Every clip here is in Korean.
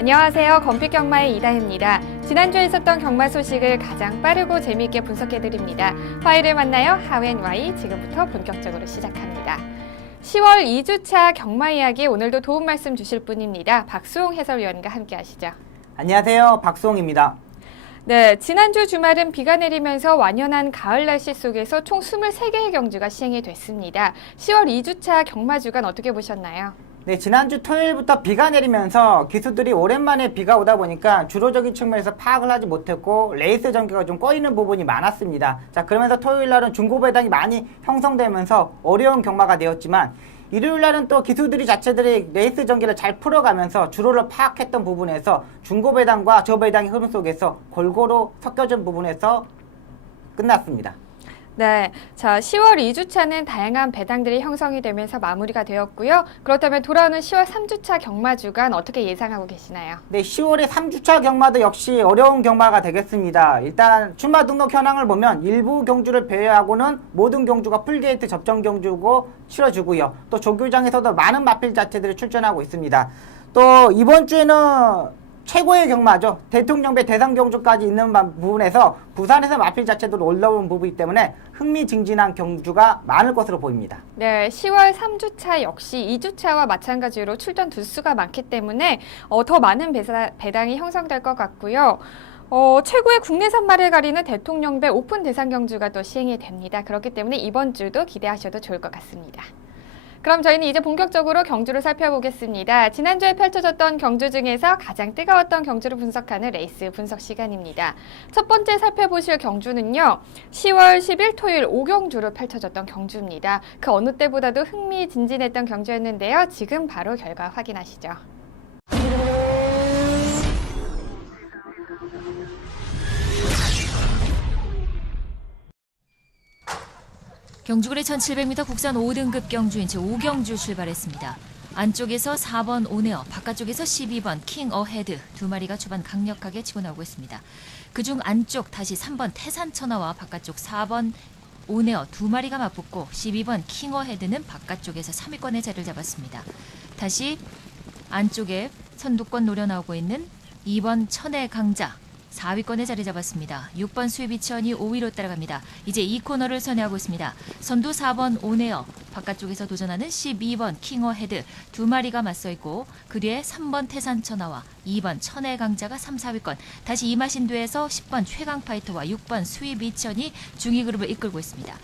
안녕하세요. 건픽경마의 이다혜입니다. 지난주에 있었던 경마 소식을 가장 빠르고 재미있게 분석해드립니다. 화요일에 만나요. 하웬와이 지금부터 본격적으로 시작합니다. 10월 2주차 경마 이야기 오늘도 도움 말씀 주실 분입니다. 박수홍 해설위원과 함께 하시죠. 안녕하세요. 박수홍입니다. 네, 지난주 주말은 비가 내리면서 완연한 가을 날씨 속에서 총 23개의 경주가 시행이 됐습니다. 10월 2주차 경마 주간 어떻게 보셨나요? 네, 지난주 토요일부터 비가 내리면서 기수들이 오랜만에 비가 오다 보니까 주로적인 측면에서 파악을 하지 못했고 레이스 전개가 좀 꺼이는 부분이 많았습니다. 자, 그러면서 토요일 날은 중고 배당이 많이 형성되면서 어려운 경마가 되었지만 일요일 날은 또 기수들이 자체들이 레이스 전개를 잘 풀어가면서 주로를 파악했던 부분에서 중고 배당과 저배당의 흐름 속에서 골고루 섞여진 부분에서 끝났습니다. 네, 자 10월 2주차는 다양한 배당들이 형성이 되면서 마무리가 되었고요. 그렇다면 돌아오는 10월 3주차 경마 주간 어떻게 예상하고 계시나요? 네, 10월의 3주차 경마도 역시 어려운 경마가 되겠습니다. 일단 출마 등록 현황을 보면 일부 경주를 배회하고는 모든 경주가 풀게이트 접전 경주고 치러지고요. 또 조교장에서도 많은 마필 자체들이 출전하고 있습니다. 또 이번 주에는 최고의 경마죠. 대통령배 대상 경주까지 있는 부분에서 부산에서 마필 자체도 올라온 부분이기 때문에 흥미진진한 경주가 많을 것으로 보입니다. 네, 10월 3주차 역시 2주차와 마찬가지로 출전 두수가 많기 때문에 더 많은 배당이 형성될 것 같고요. 최고의 국내산 말을 가리는 대통령배 오픈 대상 경주가 또 시행이 됩니다. 그렇기 때문에 이번 주도 기대하셔도 좋을 것 같습니다. 그럼 저희는 이제 본격적으로 경주를 살펴보겠습니다. 지난주에 펼쳐졌던 경주 중에서 가장 뜨거웠던 경주를 분석하는 레이스 분석 시간입니다. 첫 번째 살펴보실 경주는요. 10월 10일 토요일 5경주로 펼쳐졌던 경주입니다. 그 어느 때보다도 흥미진진했던 경주였는데요. 지금 바로 결과 확인하시죠. 경주거리 1700m 국산 5등급 경주인 제5경주 출발했습니다. 안쪽에서 4번 오네어, 바깥쪽에서 12번 킹 어헤드 두 마리가 초반 강력하게 치고 나오고 있습니다. 그중 안쪽 다시 3번 태산천하와 바깥쪽 4번 오네어 두 마리가 맞붙고 12번 킹 어헤드는 바깥쪽에서 3위권의 자리를 잡았습니다. 다시 안쪽에 선두권 노려나오고 있는 2번 천의 강자 4위권에 자리 잡았습니다. 6번 수입이천이 5위로 따라갑니다. 이제 2코너를 선회하고 있습니다. 선두 4번 오네어, 바깥쪽에서 도전하는 12번 킹어 헤드 두 마리가 맞서 있고 그 뒤에 3번 태산천하와 2번 천의 강자가 3, 4위권, 다시 이마신도에서 10번 최강파이터와 6번 수입이천이 중위 그룹을 이끌고 있습니다.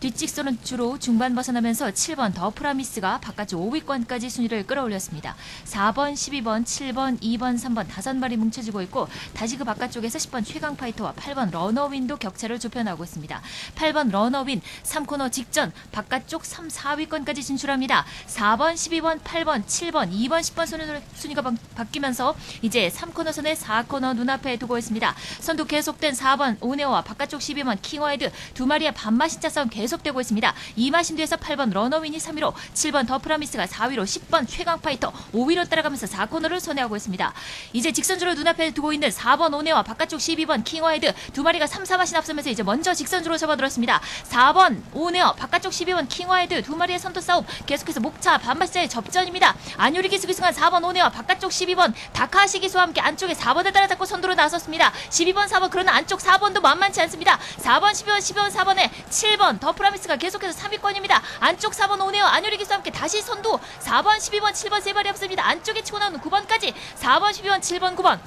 뒷직선은 주로 중반 벗어나면서 7번 더프라미스가 바깥쪽 5위권까지 순위를 끌어올렸습니다. 4번, 12번, 7번, 2번, 3번 5마리 뭉쳐지고 있고 다시 그 바깥쪽에서 10번 최강파이터와 8번 러너윈도 격차를 좁혀나오고 있습니다. 8번 러너윈 3코너 직전 바깥쪽 3, 4위권까지 진출합니다. 4번, 12번, 8번, 7번, 2번, 10번 순위가 바뀌면서 이제 3코너 선에 4코너 눈앞에 두고 있습니다. 선두 계속된 4번 오네어와 바깥쪽 12번 킹어헤드 두 마리의 반마신차 싸움 계속되고 있습니다. 이마신도에서 8번 러너윈이 3위로 7번 더프라미스가 4위로 10번 최강파이터 5위로 따라가면서 4코너를 선회하고 있습니다. 이제 직선주로 눈앞에 두고 있는 4번 오네와 바깥쪽 12번 킹어헤드 두 마리가 3, 4마신 앞서면서 이제 먼저 직선주로 접어들었습니다. 4번 오네어 바깥쪽 12번 킹어헤드 두 마리의 선두 싸움 계속해서 목차 반마신차의 접전입니다. 안요리 기수 기승한 4번 오네와 바깥쪽 12번 다카시 기수와 함께 안쪽에 4번을 따라잡고 선두로 나섰습니다. 12번 4번 그러나 안쪽 4번도 만만치 않습니다. 4번 12번 12번 4번에 7번 더프라미스가 계속해서 3위권입니다. 안쪽 4번 오네어 안요리 기수와 함께 다시 선두 4번 12번 7번 세 마리 앞섭니다. 안쪽에 치고 나오는 9번까지 4번 12번 7번 9번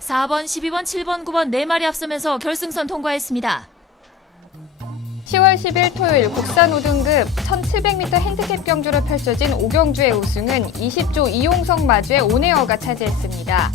4번 12번 7번 9번 네 마리 앞서면서 결승선 통과했습니다. 10월 10일 토요일 국산 5등급 1700m 핸디캡 경주로 펼쳐진 5경주의 우승은 20조 이용성 마주의 오네어가 차지했습니다.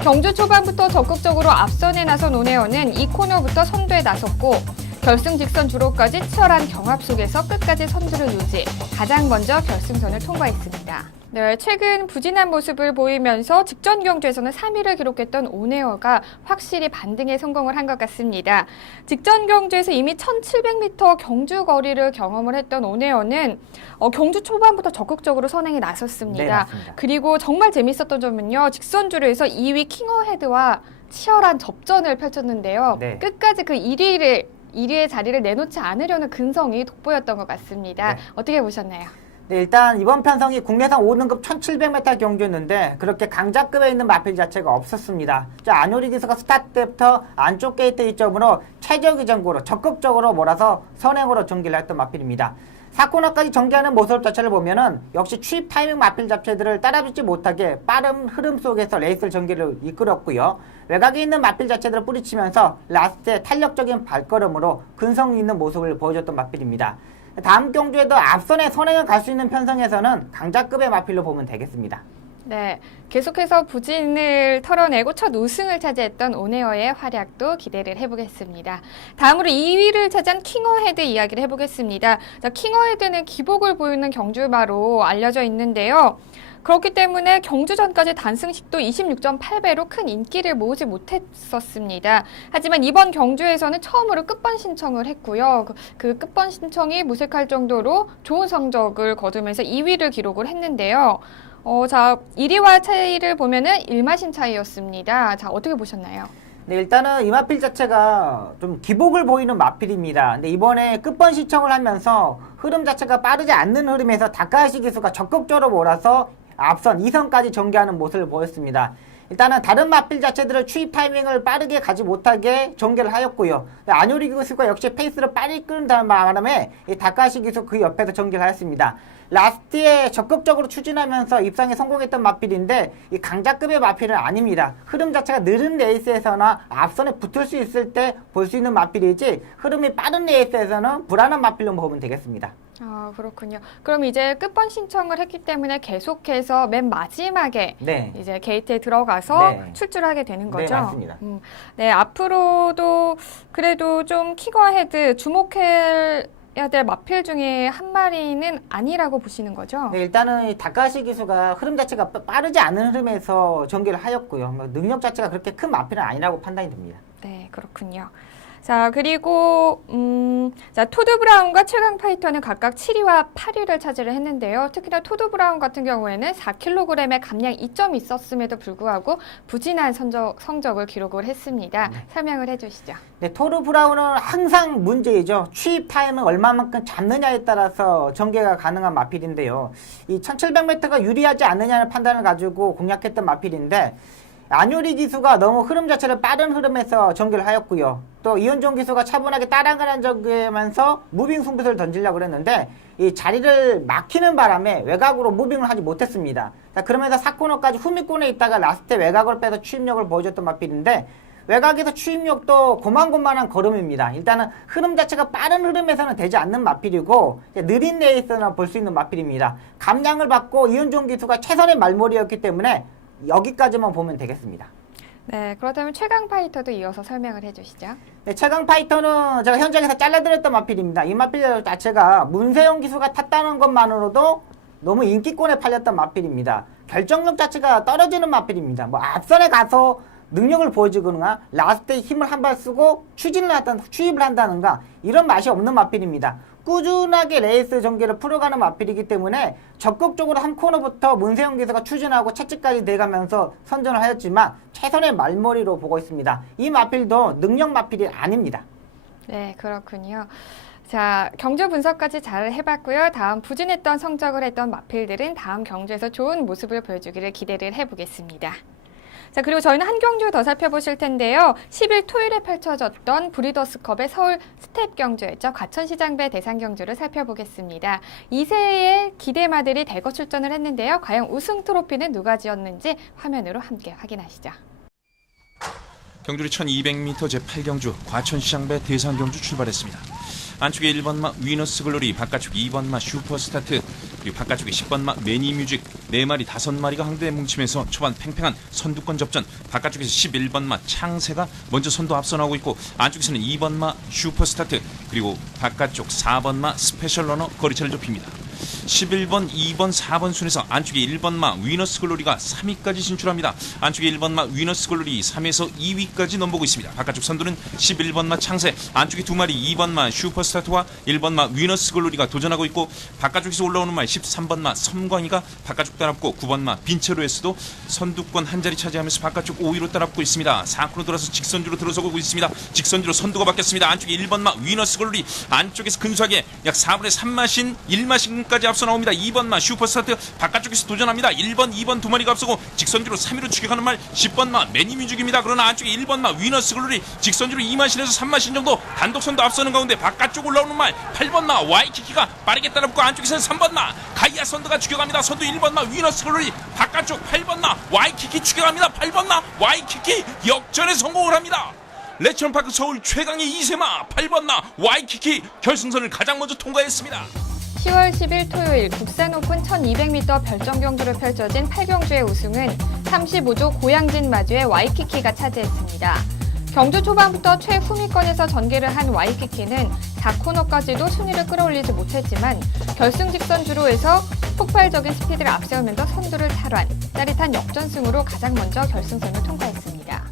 경주 초반부터 적극적으로 앞선에 나선 오네어는 2코너부터 선두에 나섰고 결승 직선 주로까지 치열한 경합 속에서 끝까지 선두를 유지, 가장 먼저 결승선을 통과했습니다. 네, 최근 부진한 모습을 보이면서 직전 경주에서는 3위를 기록했던 오네어가 확실히 반등에 성공을 한 것 같습니다. 직전 경주에서 이미 1700m 경주 거리를 경험을 했던 오네어는 경주 초반부터 적극적으로 선행에 나섰습니다. 네, 맞습니다. 그리고 정말 재밌었던 점은요. 직선주로에서 2위 킹어헤드와 치열한 접전을 펼쳤는데요. 네. 끝까지 그 1위의 자리를 내놓지 않으려는 근성이 돋보였던 것 같습니다. 네. 어떻게 보셨나요? 네, 일단 이번 편성이 국내산 5등급 1700m 경주였는데 그렇게 강자급에 있는 마필 자체가 없었습니다. 안효리 기수가 스타트 때부터 안쪽 게이트 이점으로 최적 위전구로 적극적으로 몰아서 선행으로 전개를 했던 마필입니다. 4코너까지 전개하는 모습 자체를 보면은 역시 취입 타이밍 마필 자체들을 따라붙지 못하게 빠른 흐름 속에서 레이스 전개를 이끌었고요. 외곽에 있는 마필 자체들을 뿌리치면서 라스트에 탄력적인 발걸음으로 근성 있는 모습을 보여줬던 마필입니다. 다음 경주에도 앞선에 선행을 갈 수 있는 편성에서는 강자급의 마필로 보면 되겠습니다. 네, 계속해서 부진을 털어내고 첫 우승을 차지했던 온에어의 활약도 기대를 해보겠습니다. 다음으로 2위를 차지한 킹어헤드 이야기를 해보겠습니다. 자, 킹어헤드는 기복을 보이는 경주마로 알려져 있는데요. 그렇기 때문에 경주 전까지 단승식도 26.8배로 큰 인기를 모으지 못했었습니다. 하지만 이번 경주에서는 처음으로 끝번 신청을 했고요. 그 끝번 신청이 무색할 정도로 좋은 성적을 거두면서 2위를 기록을 했는데요. 자, 1위와 차이를 보면은 1마신 차이였습니다. 자, 어떻게 보셨나요? 네, 일단은 이 마필 자체가 좀 기복을 보이는 마필입니다. 근데 이번에 끝번 신청을 하면서 흐름 자체가 빠르지 않는 흐름에서 다카하시 기수가 적극적으로 몰아서 앞선 2선까지 전개하는 모습을 보였습니다. 일단은 다른 마필 자체들을 추입 타이밍을 빠르게 가지 못하게 전개를 하였고요. 안효리 기수가 역시 페이스를 빨리 끄는 바람에 다카하시 기수 그 옆에서 전개를 하였습니다. 라스트에 적극적으로 추진하면서 입상에 성공했던 마필인데 이 강자급의 마필은 아닙니다. 흐름 자체가 느린 레이스에서나 앞선에 붙을 수 있을 때 볼 수 있는 마필이지 흐름이 빠른 레이스에서는 불안한 마필로 보면 되겠습니다. 아, 그렇군요. 그럼 이제 끝번 신청을 했기 때문에 계속해서 맨 마지막에 네. 이제 게이트에 들어가서 네. 출주를 하게 되는 거죠? 네, 맞습니다. 네, 앞으로도 그래도 좀 킹어헤드 주목해야 될 마필 중에 한 마리는 아니라고 보시는 거죠? 네, 일단은 이 다카시 기수가 흐름 자체가 빠르지 않은 흐름에서 전개를 하였고요. 능력 자체가 그렇게 큰 마필은 아니라고 판단이 됩니다. 네, 그렇군요. 자, 그리고 자, 토드 브라운과 최강 파이터는 각각 7위와 8위를 차지를 했는데요. 특히나 토드 브라운 같은 경우에는 4kg의 감량 이점이 있었음에도 불구하고 부진한 성적을 기록을 했습니다. 설명을 해주시죠. 네, 토르 브라운은 항상 문제이죠. 취입 타임을 얼마만큼 잡느냐에 따라서 전개가 가능한 마필인데요. 이 1700m가 유리하지 않느냐는 판단을 가지고 공략했던 마필인데 안효리 기수가 너무 흐름 자체를 빠른 흐름에서 전개를 하였고요. 또 이현종 기수가 차분하게 따라가는 전개하면서 무빙 승부수를 던지려고 했는데 이 자리를 막히는 바람에 외곽으로 무빙을 하지 못했습니다. 자, 그러면서 4코너까지 후미권에 있다가 라스트 외곽으로 빼서 추입력을 보여줬던 마필인데 외곽에서 추입력도 고만고만한 걸음입니다. 일단은 흐름 자체가 빠른 흐름에서는 되지 않는 마필이고 느린 레이스나 볼 수 있는 마필입니다. 감량을 받고 이현종 기수가 최선의 말몰이였기 때문에 여기까지만 보면 되겠습니다. 네, 그렇다면 최강 파이터도 이어서 설명을 해주시죠. 네, 최강 파이터는 제가 현장에서 잘라드렸던 마필입니다. 이 마필 자체가 문세영 기수가 탔다는 것만으로도 너무 인기권에 팔렸던 마필입니다. 결정력 자체가 떨어지는 마필입니다. 뭐 앞선에 가서 능력을 보여주거나 라스트에 힘을 한 발 쓰고 추입을 한다는가 이런 맛이 없는 마필입니다. 꾸준하게 레이스 전개를 풀어가는 마필이기 때문에 적극적으로 한 코너부터 문세영 기수가 추진하고 채찍까지 내가면서 선전을 하였지만 최선의 말머리로 보고 있습니다. 이 마필도 능력 마필이 아닙니다. 네, 그렇군요. 자, 경주 분석까지 잘 해봤고요. 다음 부진했던 성적을 했던 마필들은 다음 경주에서 좋은 모습을 보여주기를 기대를 해보겠습니다. 자, 그리고 저희는 한 경주 더 살펴보실 텐데요. 10일 토요일에 펼쳐졌던 브리더스컵의 서울 스텝 경주였죠. 과천시장배 대상 경주를 살펴보겠습니다. 2세의 기대마들이 대거 출전을 했는데요. 과연 우승 트로피는 누가 지었는지 화면으로 함께 확인하시죠. 경주리 1200m 제8경주 과천시장배 대상 경주 출발했습니다. 안쪽에 1번마 위너스 글로리, 바깥쪽 2번마 슈퍼스타트, 그리고 바깥쪽에 10번마 매니뮤직 4마리 5마리가 항대에 뭉치면서 초반 팽팽한 선두권 접전, 바깥쪽에서 11번마 창세가 먼저 선두 앞서나오고 있고 안쪽에서는 2번마 슈퍼스타트, 그리고 바깥쪽 4번마 스페셜 러너 거리차를 좁힙니다. 11번, 2번, 4번 순에서 안쪽에 1번마 위너스 글로리가 3위까지 진출합니다. 안쪽에 1번마 위너스 글로리 3에서 2위까지 넘보고 있습니다. 바깥쪽 선두는 11번마 창세, 안쪽에 2마리 2번마 슈퍼스타트와 1번마 위너스 글로리가 도전하고 있고 바깥쪽에서 올라오는 말 13번마 섬광이가 바깥쪽 따라붙고 9번마 빈체로에서도 선두권 한 자리 차지하면서 바깥쪽 5위로 따라붙고 있습니다. 4코너 돌아서 직선주로 들어서고 있습니다. 직선주로 선두가 바뀌었습니다. 안쪽에 1번마 위너스 글로리 안쪽에서 근소하게 약 4분의 3마신 1마신까지 앞서 나옵니다. 2번 마 슈퍼스타트 바깥쪽에서 도전합니다. 1번, 2번 두 마리가 앞서고 직선주로 3위로 추격하는 말 10번 마 매니뮤직입니다. 그러나 안쪽에 1번 마 위너스 글로리 직선주로 2마신에서 3마신 정도 단독선도 앞서는 가운데 바깥쪽 올라오는 말 8번 마 와이키키가 빠르게 따라붙고 안쪽에서는 3번 마 가이아 선드가 추격합니다. 선두 1번 마 위너스 글로리 바깥쪽 8번 마 와이키키 추격합니다. 8번 마 와이키키 역전에 성공을 합니다. 레츠런파크 서울 최강의 2세마 8번 마 와이키키 결승선을 가장 먼저 통과했습니다. 10월 10일 토요일 국산 오픈 1200m 별정 경주로 펼쳐진 8경주의 우승은 35조 고양진 마주의 와이키키가 차지했습니다. 경주 초반부터 최후미권에서 전개를 한 와이키키는 4코너까지도 순위를 끌어올리지 못했지만 결승 직선 주로에서 폭발적인 스피드를 앞세우면서 선두를 탈환, 짜릿한 역전승으로 가장 먼저 결승선을 통과했습니다.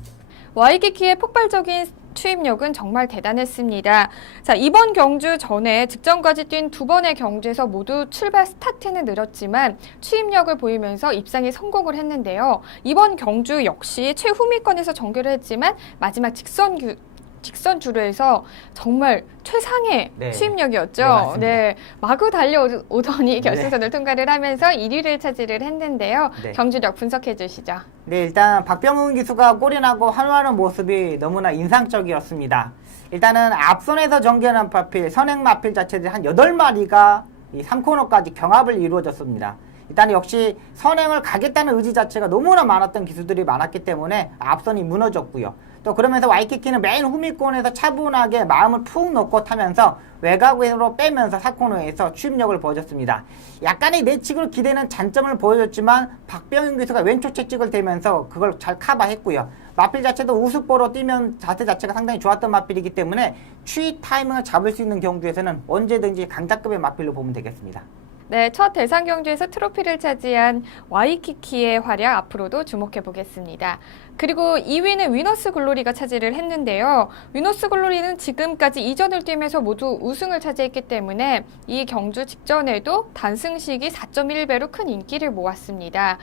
와이키키의 폭발적인 추임력은 정말 대단했습니다. 자, 이번 경주 전에 직전까지 뛴 두 번의 경주에서 모두 출발 스타트는 느렸지만 추임력을 보이면서 입상에 성공을 했는데요. 이번 경주 역시 최후미권에서 전개를 했지만 마지막 직선 주로에서 정말 최상의 네. 추임력이었죠. 네, 맞습니다. 네, 마구 달려오더니 결승선을 통과를 하면서 1위를 차지를 했는데요. 네. 경주력 분석해 주시죠. 네, 일단 박병훈 기수가 골인하고 환호하는 모습이 너무나 인상적이었습니다. 일단은 앞선에서 전개하는 마필, 선행 마필 자체들 한 8마리가 이 3코너까지 경합을 이루어졌습니다. 일단 역시 선행을 가겠다는 의지 자체가 너무나 많았던 기수들이 많았기 때문에 앞선이 무너졌고요. 또 그러면서 와이키키는 맨 후미권에서 차분하게 마음을 푹 놓고 타면서 외곽으로 빼면서 4코너에서 추임력을 보여줬습니다. 약간의 내측으로 기대는 잔점을 보여줬지만 박병윤 기수가 왼쪽 채찍을 대면서 그걸 잘 커버했고요. 마필 자체도 우습보로 뛰면 자세 자체가 상당히 좋았던 마필이기 때문에 추이 타이밍을 잡을 수 있는 경주에서는 언제든지 강자급의 마필로 보면 되겠습니다. 네, 첫 대상 경주에서 트로피를 차지한 와이키키의 활약 앞으로도 주목해 보겠습니다. 그리고 2위는 위너스 글로리가 차지를 했는데요. 위너스 글로리는 지금까지 이전을 뛰면서 모두 우승을 차지했기 때문에 이 경주 직전에도 단승 시기 4.1배로 큰 인기를 모았습니다.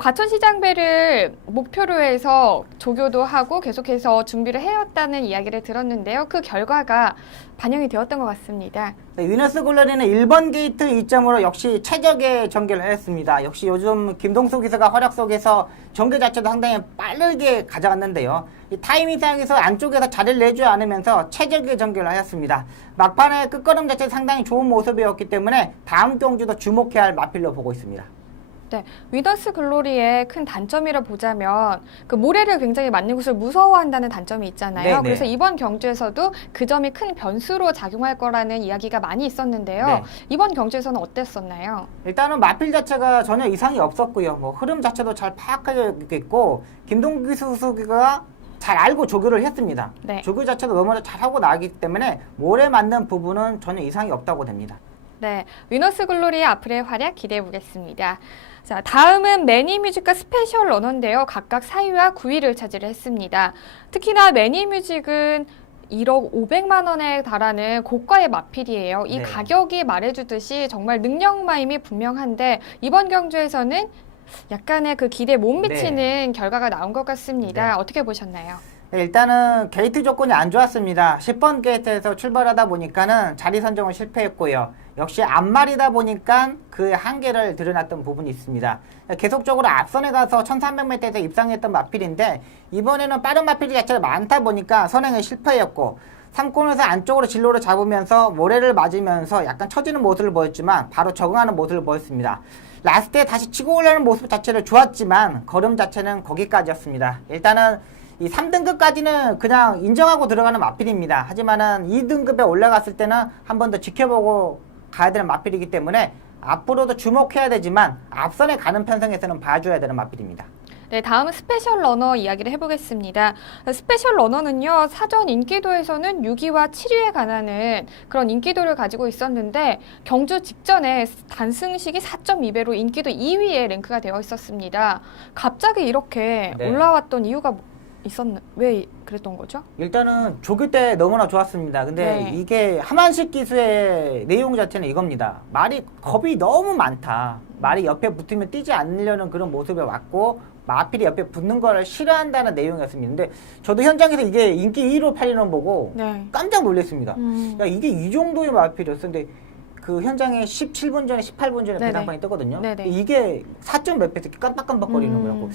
과천시장배를 목표로 해서 조교도 하고 계속해서 준비를 해왔다는 이야기를 들었는데요. 그 결과가 반영이 되었던 것 같습니다. 네, 위너스 글로리는 1번 게이트 2점으로 역시 최적의 전개를 했습니다. 역시 요즘 김동수 기사가 활약 속에서 전개 자체도 상당히 빠르게 가져갔는데요. 이 타이밍상에서 안쪽에서 자리를 내주지 않으면서 최적의 전개를 하였습니다. 막판의 끝걸음 자체 상당히 좋은 모습이었기 때문에 다음 경주도 주목해야 할 마필로 보고 있습니다. 네, 위너스 글로리의 큰 단점이라 보자면 그 모래를 굉장히 맞는 곳을 무서워한다는 단점이 있잖아요. 네네. 그래서 이번 경주에서도 그 점이 큰 변수로 작용할 거라는 이야기가 많이 있었는데요. 네. 이번 경주에서는 어땠었나요? 일단은 마필 자체가 전혀 이상이 없었고요. 뭐 흐름 자체도 잘 파악하고 있고 김동기 수수기가 잘 알고 조교를 했습니다. 네. 조교 자체도 너무나 잘하고 나기 때문에 모래 맞는 부분은 전혀 이상이 없다고 됩니다. 네, 위너스 글로리의 앞으로의 활약 기대해 보겠습니다. 자, 다음은 매니뮤직과 스페셜 러너인데요. 각각 4위와 9위를 차지를 했습니다. 특히나 매니뮤직은 1억 500만 원에 달하는 고가의 마필이에요. 이 네. 가격이 말해주듯이 정말 능력마임이 분명한데 이번 경주에서는 약간의 그 기대에 못 미치는 결과가 나온 것 같습니다. 네. 어떻게 보셨나요? 네, 일단은 게이트 조건이 안 좋았습니다. 10번 게이트에서 출발하다 보니까는 자리 선정을 실패했고요. 역시 앞말이다 보니까 그 한계를 드러났던 부분이 있습니다. 계속적으로 앞선에 가서 1300m에서 입상했던 마필인데 이번에는 빠른 마필이 자체가 많다 보니까 선행에 실패했고 3코너에서 안쪽으로 진로를 잡으면서 모래를 맞으면서 약간 처지는 모습을 보였지만 바로 적응하는 모습을 보였습니다. 라스트에 다시 치고 올라오는 모습 자체는 좋았지만 걸음 자체는 거기까지였습니다. 일단은 이 3등급까지는 그냥 인정하고 들어가는 마필입니다. 하지만은 2등급에 올라갔을 때는 한 번 더 지켜보고 가야 되는 마필이기 때문에 앞으로도 주목해야 되지만 앞선에 가는 편성에서는 봐줘야 되는 마필입니다. 네, 다음은 스페셜 러너 이야기를 해보겠습니다. 스페셜 러너는요, 사전 인기도에서는 6위와 7위에 관한 그런 인기도를 가지고 있었는데 경주 직전에 단승식이 4.2배로 인기도 2위에 랭크가 되어 있었습니다. 갑자기 이렇게 네. 올라왔던 이유가 왜 그랬던 거죠? 일단은 조교 때 너무나 좋았습니다. 근데 네. 이게 하만식 기수의 내용 자체는 이겁니다. 말이 겁이 너무 많다. 말이 옆에 붙으면 뛰지 않으려는 그런 모습에 왔고 마필이 옆에 붙는 걸 싫어한다는 내용이었습니다. 근데 저도 현장에서 이게 인기 2위로 팔리는 거 보고 네. 깜짝 놀랐습니다. 야, 이게 이 정도의 마필이었어. 근데 그 현장에 17분 전에 18분 전에 네네. 배당판이 뜨거든요. 네네. 이게 4점 몇 배 이렇게 깜빡깜빡거리는 거라고.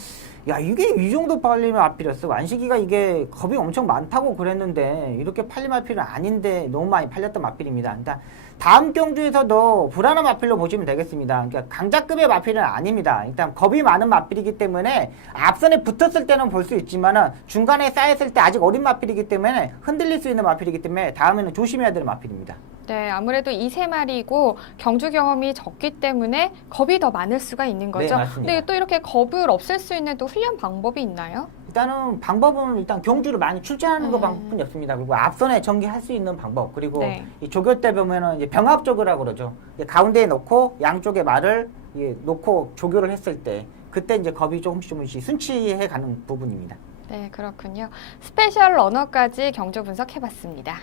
야, 이게 이 정도 팔리면 앞이었어. 완식이가 이게 겁이 엄청 많다고 그랬는데 이렇게 팔리면 앞일은 아닌데 너무 많이 팔렸던 마필입니다. 일단 다음 경주에서도 불안한 마필로 보시면 되겠습니다. 그러니까 강자급의 마필은 아닙니다. 일단 겁이 많은 마필이기 때문에 앞선에 붙었을 때는 볼 수 있지만은 중간에 쌓였을 때 아직 어린 마필이기 때문에 흔들릴 수 있는 마필이기 때문에 다음에는 조심해야 될 마필입니다. 네, 아무래도 이 세 마리고 경주 경험이 적기 때문에 겁이 더 많을 수가 있는 거죠. 네, 맞습니다. 근데 또 이렇게 겁을 없앨 수 있는 또 훈련 방법이 있나요? 일단은 방법은 일단 경주를 많이 출전하는 것뿐이 없습니다. 그리고 앞선에 전개할 수 있는 방법, 그리고 네. 이 조교 때 보면은 이제 병합조교라고 그러죠. 이제 가운데에 놓고 양쪽에 말을 놓고 조교를 했을 때 그때 이제 겁이 조금씩 순치해 가는 부분입니다. 네, 그렇군요. 스페셜 러너까지 경주 분석해봤습니다.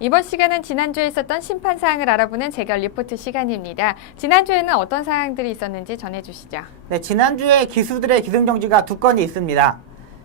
이번 시간은 지난주에 있었던 심판 사항을 알아보는 재결 리포트 시간입니다. 지난주에는 어떤 사항들이 있었는지 전해주시죠. 네, 지난주에 기수들의 기승정지가 두 건이 있습니다.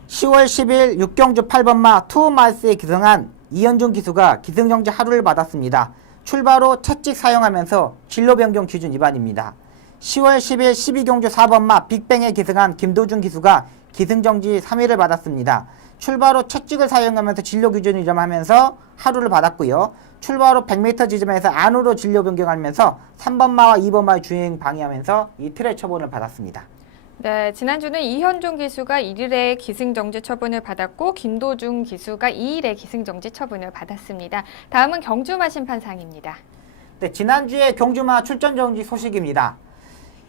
10월 10일 6경주 8번마 투마일스에 기승한 이현중 기수가 기승정지 하루를 받았습니다. 출발 후 채찍 사용하면서 진로 변경 기준 위반입니다. 10월 10일 12경주 4번마 빅뱅에 기승한 김도준 기수가 기승정지 3일을 받았습니다. 출발 후 채찍을 사용하면서 진로 기준 위반하면서 하루를 받았고요. 출발 후 100m 지점에서 안으로 진로 변경하면서 3번마와 2번마의 주행 방해하면서 이틀의 처분을 받았습니다. 네, 지난주는 이현종 기수가 1일에 기승정지 처분을 받았고 김도중 기수가 2일에 기승정지 처분을 받았습니다. 다음은 경주마 심판상입니다. 네, 지난주에 경주마 출전정지 소식입니다.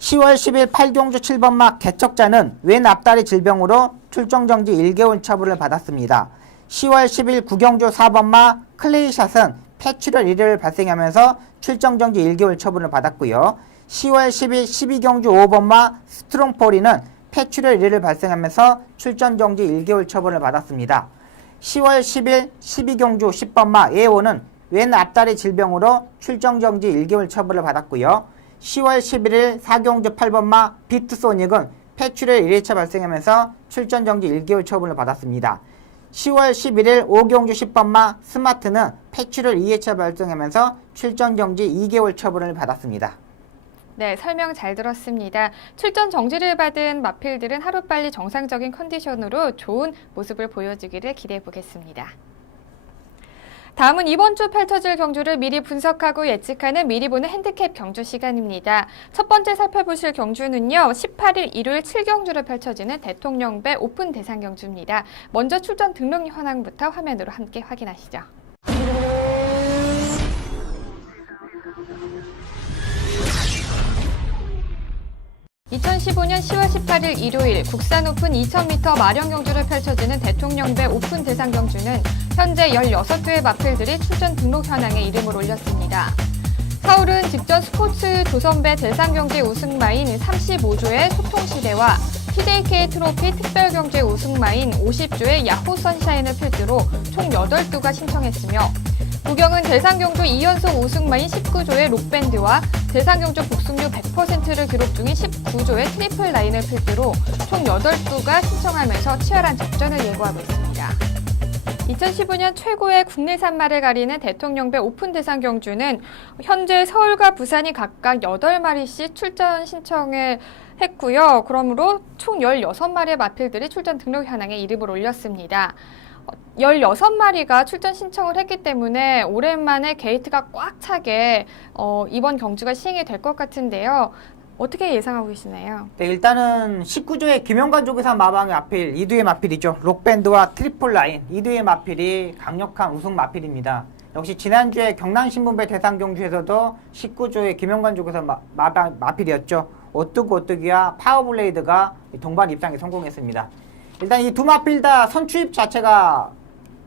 10월 10일 8경주 7번마 개척자는 왼 앞다리 질병으로 출정정지 1개월 처분을 받았습니다. 10월 10일 9경주 4번마 클레이샷은 폐출혈 1을 발생하면서 출정정지 1개월 처분을 받았고요. 10월 10일 12경주 5번마 스트롱포리는 폐출혈 1을 발생하면서 출전정지 1개월 처분을 받았습니다. 10월 10일 12경주 10번마 에오는 왼 앞다리 질병으로 출정정지 1개월 처분을 받았고요. 10월 11일 4경주 8번마 비트소닉은 폐출혈 1회차 발생하면서 출전정지 1개월 처분을 받았습니다. 10월 11일 5경주 10번마 스마트는 폐출혈 2회차 발생하면서 출전정지 2개월 처분을 받았습니다. 네, 설명 잘 들었습니다. 출전 정지를 받은 마필들은 하루빨리 정상적인 컨디션으로 좋은 모습을 보여주기를 기대해 보겠습니다. 다음은 이번 주 펼쳐질 경주를 미리 분석하고 예측하는 미리 보는 핸디캡 경주 시간입니다. 첫 번째 살펴보실 경주는요. 18일 일요일 7경주로 펼쳐지는 대통령배 오픈 대상 경주입니다. 먼저 출전 등록 현황부터 화면으로 함께 확인하시죠. 2015년 10월 18일 일요일 국산 오픈 2000m 마령 경주를 펼쳐지는 대통령배 오픈 대상 경주는 현재 16조의 마필들이 출전 등록 현황에 이름을 올렸습니다. 서울은 직전 스포츠 조선배 대상 경주의 우승마인 35조의 소통시대와 TJK 트로피 특별 경주의 우승마인 50조의 야호 선샤인을 필두로 총 8조가 신청했으며 부경은 대상경주 2연속 우승마인 19조의 록밴드와 대상경주 복승률 100%를 기록 중인 19조의 트리플 라인을 필두로 총 8조가 신청하면서 치열한 접전을 예고하고 있습니다. 2015년 최고의 국내산 말을 가리는 대통령배 오픈 대상 경주는 현재 서울과 부산이 각각 8마리씩 출전 신청을 했고요. 그러므로 총 16마리의 마필들이 출전 등록 현황에 이름을 올렸습니다. 16마리가 출전 신청을 했기 때문에 오랜만에 게이트가 꽉 차게 이번 경주가 시행이 될 것 같은데요. 어떻게 예상하고 계시나요? 네, 일단은 19조의 김영관 조교사 마방의 마필, 2두의 마필이죠. 록밴드와 트리플 라인, 2두의 마필이 강력한 우승 마필입니다. 역시 지난주에 경남신문배 대상 경주에서도 19조의 김영관 조교사 마방 마필이었죠. 오뚜기와 파워블레이드가 동반 입상에 성공했습니다. 일단 이 두 마필 다 선추입 자체가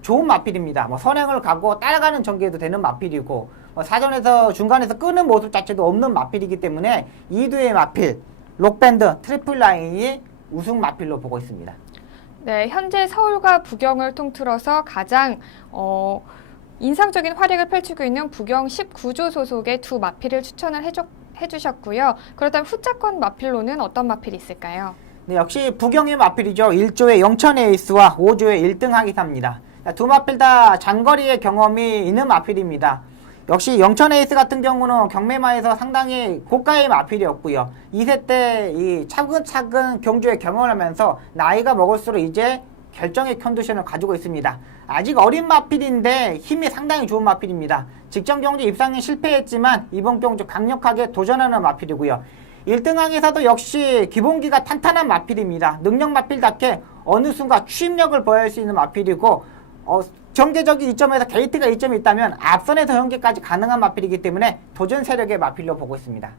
좋은 마필입니다. 선행을 가고 따라가는 전개도 되는 마필이고 사전에서 중간에서 끄는 모습 자체도 없는 마필이기 때문에 2두의 마필, 록밴드, 트리플 라인이 우승 마필로 보고 있습니다. 네, 현재 서울과 부경을 통틀어서 가장 인상적인 활약을 펼치고 있는 부경 19조 소속의 두 마필을 추천을 해주셨고요. 그렇다면 후차권 마필로는 어떤 마필이 있을까요? 네, 역시 부경의 마필이죠. 1조의 영천 에이스와 5조의 1등 하기사입니다. 두 마필 다 장거리의 경험이 있는 마필입니다. 역시 영천 에이스 같은 경우는 경매마에서 상당히 고가의 마필이었고요. 2세 때 이 차근차근 경주에 경험을 하면서 나이가 먹을수록 이제 결정의 컨디션을 가지고 있습니다. 아직 어린 마필인데 힘이 상당히 좋은 마필입니다. 직전 경주 입상에 실패했지만 이번 경주 강력하게 도전하는 마필이고요. 1등항에서도 역시 기본기가 탄탄한 마필입니다. 능력 마필답게 어느 순간 추임력을 보여줄 수 있는 마필이고 경제적인 이점에서 게이트가 이점이 있다면 앞선에서 연계까지 가능한 마필이기 때문에 도전 세력의 마필로 보고 있습니다.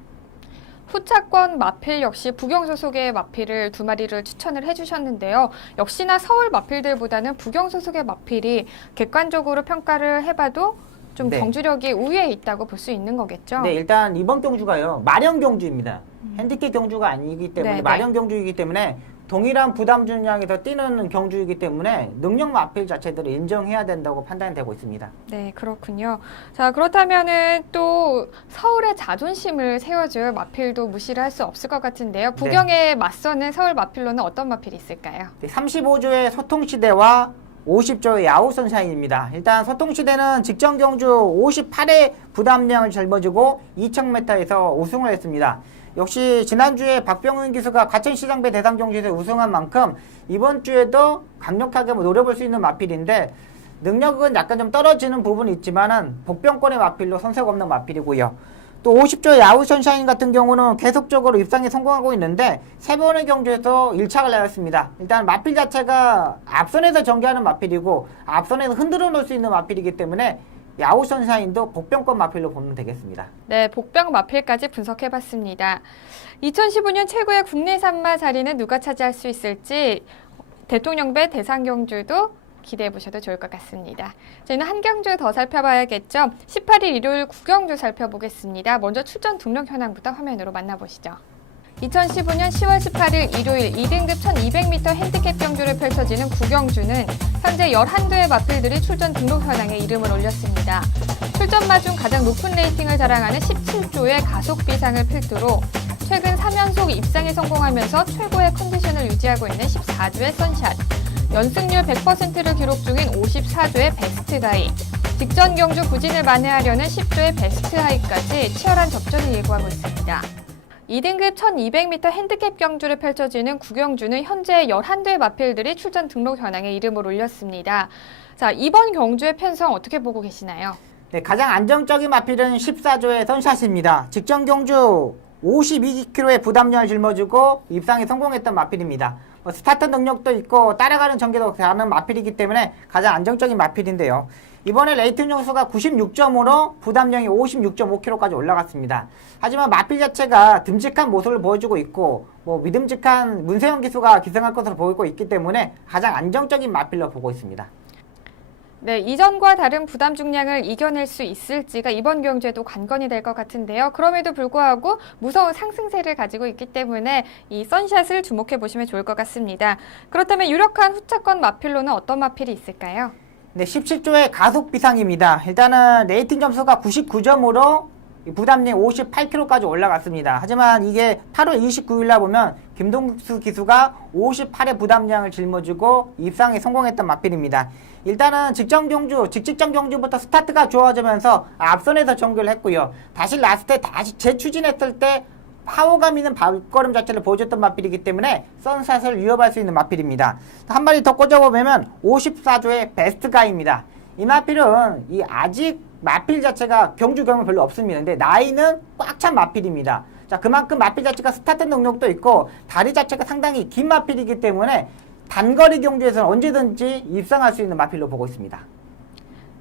후차권 마필 역시 부경 소속의 마필을 두 마리를 추천을 해주셨는데요. 역시나 서울 마필들보다는 부경 소속의 마필이 객관적으로 평가를 해봐도 좀 네. 경주력이 우위에 있다고 볼 수 있는 거겠죠? 네, 일단 이번 경주가요. 마련 경주입니다. 핸디캡 경주가 아니기 때문에 네, 마련 경주이기 때문에 동일한 부담 중량에서 뛰는 경주이기 때문에 능력 마필 자체들을 인정해야 된다고 판단되고 있습니다. 네, 그렇군요. 자, 그렇다면은 또 서울의 자존심을 세워줄 마필도 무시를 할 수 없을 것 같은데요. 부경에 맞서는 서울 마필로는 어떤 마필이 있을까요? 네, 35조의 소통시대와 50조의 야후선샤인입니다. 일단 소통시대는 직전 경주 58회 부담량을 짊어지고 2000m에서 우승을 했습니다. 역시 지난주에 박병은 기수가 과천시장배 대상 경주에서 우승한 만큼 이번 주에도 강력하게 노려볼 수 있는 마필인데 능력은 약간 좀 떨어지는 부분이 있지만은 복병권의 마필로 손색 없는 마필이고요. 또 50조의 야후선샤인 같은 경우는 계속적으로 입상에 성공하고 있는데 세 번의 경주에서 1착을 내렸습니다. 일단 마필 자체가 앞선에서 전개하는 마필이고 앞선에서 흔들어 놓을 수 있는 마필이기 때문에 야후선샤인도 복병권 마필로 보면 되겠습니다. 네, 복병 마필까지 분석해봤습니다. 2015년 최고의 국내 산마 자리는 누가 차지할 수 있을지 대통령배 대상경주도 기대해보셔도 좋을 것 같습니다. 저희는 한 경주 더 살펴봐야겠죠. 18일 일요일 9경주 살펴보겠습니다. 먼저 출전 등록 현황부터 화면으로 만나보시죠. 2015년 10월 18일 일요일 2등급 1200m 핸디캡 경주를 펼쳐지는 9경주는 현재 11대의 마필들이 출전 등록 현황에 이름을 올렸습니다. 출전마 중 가장 높은 레이팅을 자랑하는 17조의 가속 비상을 필두로 최근 3연속 입상에 성공하면서 최고의 컨디션을 유지하고 있는 14조의 선샷, 연승률 100%를 기록 중인 54조의 베스트 가이, 직전 경주 부진을 만회하려는 10조의 베스트 하이까지 치열한 접전을 예고하고 있습니다. 2등급 1200m 핸디캡 경주를 펼쳐지는 9경주는 현재 11대의 마필들이 출전 등록 현황에 이름을 올렸습니다. 자, 이번 경주의 편성 어떻게 보고 계시나요? 네, 가장 안정적인 마필은 14조의 선샷입니다. 직전 경주 52kg의 부담량을 짊어지고 입상에 성공했던 마필입니다. 스타트 능력도 있고 따라가는 전개도 가는 마필이기 때문에 가장 안정적인 마필인데요. 이번에 레이팅 점수가 96점으로 부담량이 56.5kg까지 올라갔습니다. 하지만 마필 자체가 듬직한 모습을 보여주고 있고 믿음직한 문세영 기수가 기승할 것으로 보이고 있기 때문에 가장 안정적인 마필로 보고 있습니다. 네, 이전과 다른 부담 중량을 이겨낼 수 있을지가 이번 경주에도 관건이 될 것 같은데요. 그럼에도 불구하고 무서운 상승세를 가지고 있기 때문에 이 선샷을 주목해 보시면 좋을 것 같습니다. 그렇다면 유력한 후차권 마필로는 어떤 마필이 있을까요? 네, 17조의 가속 비상입니다. 일단은 레이팅 점수가 99점으로 부담량 58kg까지 올라갔습니다. 하지만 이게 8월 29일날 보면 김동수 기수가 58의 부담량을 짊어지고 입상에 성공했던 마필입니다. 일단은 직전 경주부터 스타트가 좋아지면서 앞선에서 전개를 했고요. 다시 라스트에 다시 재추진했을 때 파워감 있는 발걸음 자체를 보여줬던 마필이기 때문에 선샷을 위협할 수 있는 마필입니다. 한 마리 더 꽂아보면 54조의 베스트가입니다. 이 마필은 아직 마필 자체가 경주 경험이 별로 없습니다. 근데 나이는 꽉 찬 마필입니다. 자, 그만큼 마필 자체가 스타트 능력도 있고 다리 자체가 상당히 긴 마필이기 때문에 단거리 경주에서는 언제든지 입상할 수 있는 마필로 보고 있습니다.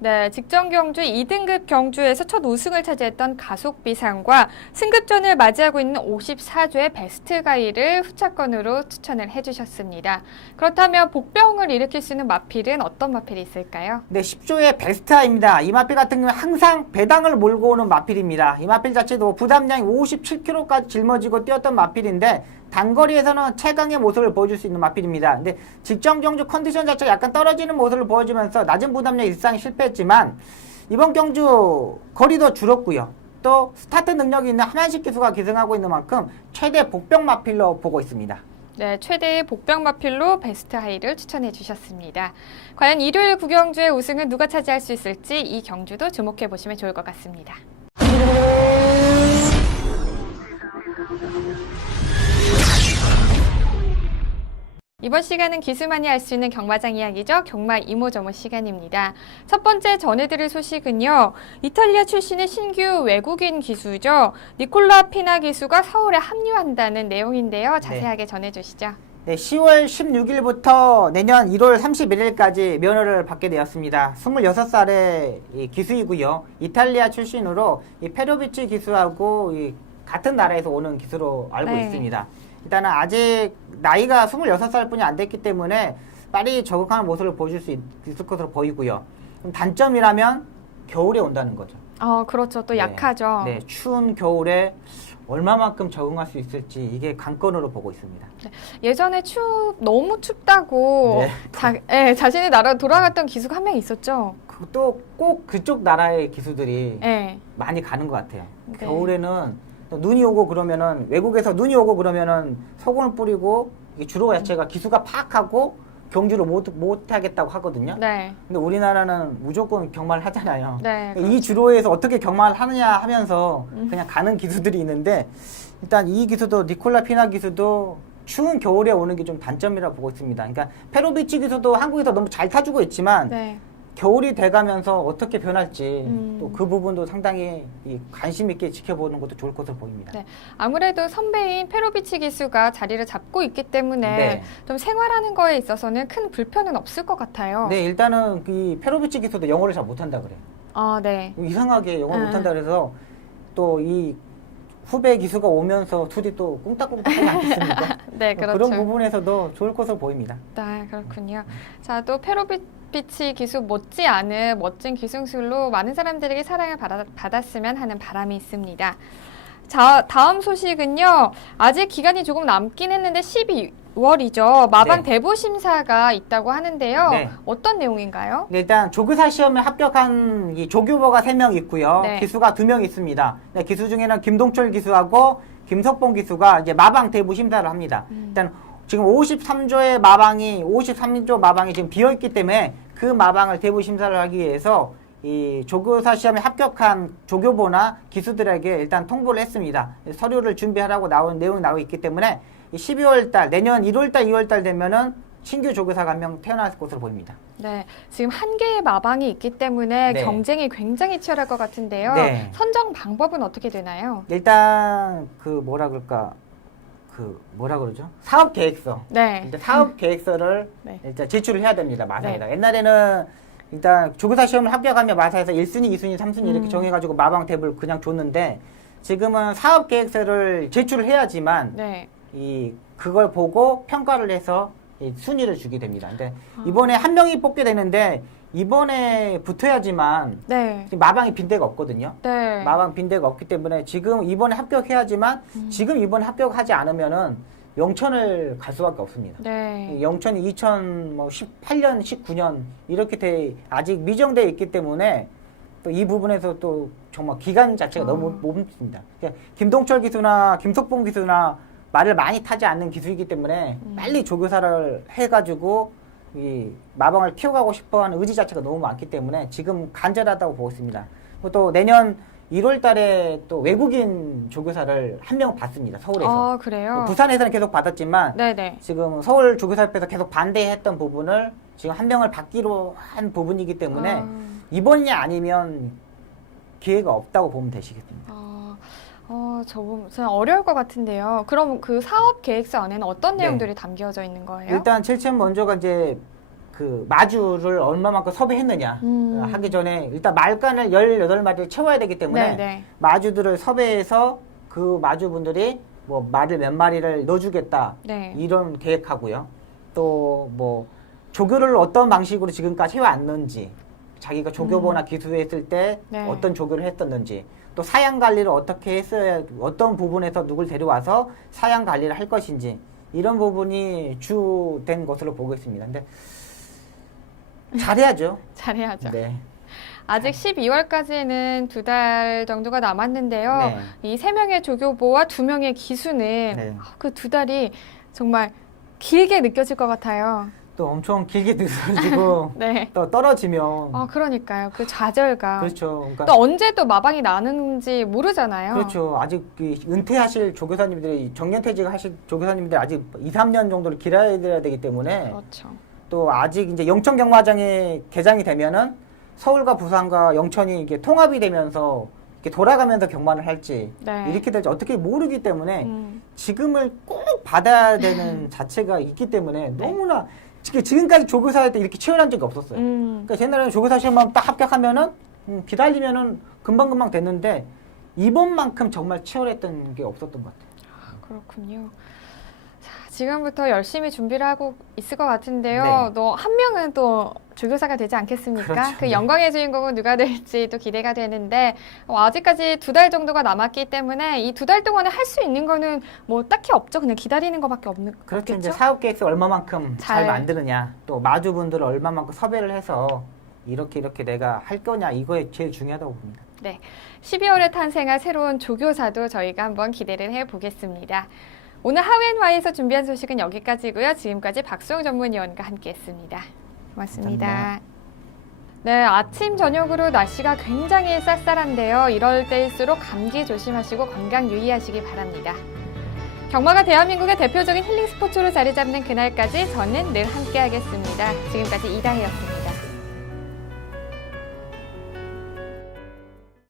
네, 직전 경주 2등급 경주에서 첫 우승을 차지했던 가속비상과 승급전을 맞이하고 있는 54조의 베스트 가이를 후차권으로 추천을 해주셨습니다. 그렇다면 복병을 일으킬 수 있는 마필은 어떤 마필이 있을까요? 네, 10조의 베스트아입니다. 이 마필 같은 경우는 항상 배당을 몰고 오는 마필입니다. 이 마필 자체도 부담량이 57kg까지 짊어지고 뛰었던 마필인데 단거리에서는 최강의 모습을 보여줄 수 있는 마필입니다. 근데 직전 경주 컨디션 자체가 약간 떨어지는 모습을 보여주면서 낮은 부담량 입상에 실패했지만 이번 경주 거리도 줄었고요. 또 스타트 능력이 있는 하만식 기수가 기승하고 있는 만큼 최대 복병 마필로 보고 있습니다. 네, 최대의 복병 마필로 베스트 하이를 추천해 주셨습니다. 과연 일요일 구경주의 우승은 누가 차지할 수 있을지 이 경주도 주목해 보시면 좋을 것 같습니다. 이번 시간은 기수만이 알 수 있는 경마장 이야기죠. 경마 이모저모 시간입니다. 첫 번째 전해드릴 소식은요. 이탈리아 출신의 신규 외국인 기수죠. 니콜라 피나 기수가 서울에 합류한다는 내용인데요. 자세하게 전해주시죠. 네, 10월 16일부터 내년 1월 31일까지 면허를 받게 되었습니다. 26살의 기수이고요. 이탈리아 출신으로 이 페로비치 기수하고 같은 나라에서 오는 기수로 알고 네. 있습니다. 일단은 아직 나이가 26살뿐이 안 됐기 때문에 빨리 적응하는 모습을 보여줄 수 있을 것으로 보이고요. 그럼 단점이라면 겨울에 온다는 거죠. 그렇죠. 또 네. 약하죠. 네, 추운 겨울에 얼마만큼 적응할 수 있을지 이게 관건으로 보고 있습니다. 예전에 너무 춥다고 자신의 나라로 돌아갔던 기수가 한 명 있었죠. 또 꼭 그쪽 나라의 기수들이 네. 많이 가는 것 같아요. 네. 겨울에는 또 눈이 오고 그러면은 외국에서 눈이 오고 그러면은 소금을 뿌리고 이 주로 자체가 기수가 파악하고 경주를 못 하겠다고 하거든요. 네. 근데 우리나라는 무조건 경마를 하잖아요. 네. 이 주로에서 어떻게 경마를 하느냐 하면서 그냥 가는 기수들이 있는데 일단 이 기수도 니콜라 피나 기수도 추운 겨울에 오는 게 좀 단점이라고 보고 있습니다. 그러니까 페로비치 기수도 한국에서 너무 잘 타주고 있지만 네. 겨울이 돼가면서 어떻게 변할지 또 그 부분도 상당히 관심 있게 지켜보는 것도 좋을 것으로 보입니다. 네. 아무래도 선배인 페로비치 기수가 자리를 잡고 있기 때문에 네. 좀 생활하는 거에 있어서는 큰 불편은 없을 것 같아요. 네, 일단은 이 페로비치 기수도 영어를 잘 못한다 그래요. 네. 이상하게 영어를 못한다 그래서 또 이 후배 기수가 오면서 둘이 또 꿍딱꿍딱하지 않겠습니까? 네, 그렇죠. 그런 부분에서도 좋을 것으로 보입니다. 네, 그렇군요. 자, 또 페로비치 기수 못지않은 멋진 기승술로 많은 사람들에게 사랑을 받았으면 하는 바람이 있습니다. 자, 다음 소식은요. 아직 기간이 조금 남긴 했는데 12월이죠. 마방 네. 대보 심사가 있다고 하는데요. 네. 어떤 내용인가요? 네, 일단 조교사 시험에 합격한 이 조교보가 3명 있고요. 네. 기수가 2명 있습니다. 네, 기수 중에는 김동철 기수하고 김석봉 기수가 이제 마방 대부 심사를 합니다. 일단 지금 53조의 마방이 53조 마방이 지금 비어 있기 때문에 그 마방을 대부 심사를 하기 위해서 이 조교사 시험에 합격한 조교보나 기수들에게 일단 통보를 했습니다. 서류를 준비하라고 나온 내용이 나오고 있기 때문에 12월 달 내년 1월 달 2월 달 되면은 신규 조교사가 한 명 태어날 것으로 보입니다. 네, 지금 한 개의 마방이 있기 때문에 네. 경쟁이 굉장히 치열할 것 같은데요. 네. 선정 방법은 어떻게 되나요? 일단 뭐라 그러죠? 사업 계획서. 네. 일단 사업 계획서를 네. 일단 제출을 해야 됩니다. 마사에다. 네. 옛날에는 일단 조교사 시험을 합격하면 마사에서 1순위, 2순위, 3순위 이렇게 정해가지고 마방 탭을 그냥 줬는데 지금은 사업 계획서를 제출을 해야지만 네. 그걸 보고 평가를 해서 이 순위를 주게 됩니다. 근데 이번에 한 명이 뽑게 되는데 이번에 붙어야지만 네. 지금 마방이 빈대가 없거든요. 네. 마방 빈대가 없기 때문에 지금 이번에 합격해야지만 지금 이번에 합격하지 않으면은 영천을 갈 수밖에 없습니다. 네. 영천이 2018년, 19년 이렇게 아직 미정되어 있기 때문에 또 이 부분에서 또 정말 기간 자체가 너무 몹습니다. 그러니까 김동철 기수나 김석봉 기수나 말을 많이 타지 않는 기수이기 때문에 빨리 조교사를 해가지고 이 마방을 키워가고 싶어하는 의지 자체가 너무 많기 때문에 지금 간절하다고 보고 있습니다. 또 내년 1월 달에 또 외국인 조교사를 한 명 받습니다. 서울에서. 그래요? 부산에서는 계속 받았지만 네네. 지금 서울 조교사협회에서 계속 반대했던 부분을 지금 한 명을 받기로 한 부분이기 때문에 이번이 아니면 기회가 없다고 보면 되시겠습니다. 저는 어려울 것 같은데요. 그럼 그 사업 계획서 안에는 어떤 네. 내용들이 담겨져 있는 거예요? 일단 제일 처음 먼저가 이제 그 마주를 얼마만큼 섭외했느냐 하기 전에 일단 말간을 18마리를 채워야 되기 때문에 네네. 마주들을 섭외해서 그 마주분들이 뭐 말을 몇 마리를 넣어주겠다 네. 이런 계획하고요. 또 뭐 조교를 어떤 방식으로 지금까지 해왔는지 자기가 조교보나 기수했을 때 네. 어떤 조교를 했었는지 또 사양 관리를 어떻게 했어야 어떤 부분에서 누굴 데려와서 사양 관리를 할 것인지 이런 부분이 주된 것으로 보고 있습니다. 근데 잘해야죠. 잘해야죠. 네. 아직 12월까지는 2달 정도가 남았는데요. 네. 이 3명의 조교보와 2명의 기수는 네. 그 2달이 정말 길게 느껴질 것 같아요. 또 엄청 길게 늘어지고 네. 또 떨어지면 그러니까요. 그 좌절감. 그렇죠. 그러니까 또 언제 또 마방이 나는지 모르잖아요. 그렇죠. 아직 은퇴하실 조교사님들이 정년퇴직 하실 조교사님들 아직 2, 3년 정도를 기다려야 되기 때문에 그렇죠. 또 아직 이제 영천 경마장이 개장이 되면은 서울과 부산과 영천이 이게 통합이 되면서 이렇게 돌아가면서 경마를 할지 네. 이렇게 될지 어떻게 모르기 때문에 음. 지금을 꼭 받아야 되는 자체가 있기 때문에 너무나 지금까지 조교사 할 때 이렇게 치열한 적이 없었어요. 그러니까 옛날에는 조교사 시험만 딱 합격하면은 기다리면은 금방금방 됐는데 이번만큼 정말 치열했던 게 없었던 것 같아요. 그렇군요. 자, 지금부터 열심히 준비를 하고 있을 것 같은데요. 네. 너 한 명은 또 조교사가 되지 않겠습니까? 그렇죠. 그 네. 영광의 주인공은 누가 될지 또 기대가 되는데 아직까지 2달 정도가 남았기 때문에 이 2달 동안에 할 수 있는 거는 뭐 딱히 없죠. 그냥 기다리는 것밖에 그렇죠. 없겠죠. 이제 사업 계획서 얼마만큼 잘 잘 만드느냐, 또 마주분들을 얼마만큼 섭외를 해서 이렇게 내가 할 거냐 이거에 제일 중요하다고 봅니다. 네, 12월에 탄생한 새로운 조교사도 저희가 한번 기대를 해보겠습니다. 오늘 하웬화에서 준비한 소식은 여기까지고요. 지금까지 박수영 전문위원과 함께했습니다. 고맙습니다. 감사합니다. 네, 아침 저녁으로 날씨가 굉장히 쌀쌀한데요. 이럴 때일수록 감기 조심하시고 건강 유의하시기 바랍니다. 경마가 대한민국의 대표적인 힐링 스포츠로 자리 잡는 그날까지 저는 늘 함께하겠습니다. 지금까지 이다혜였습니다.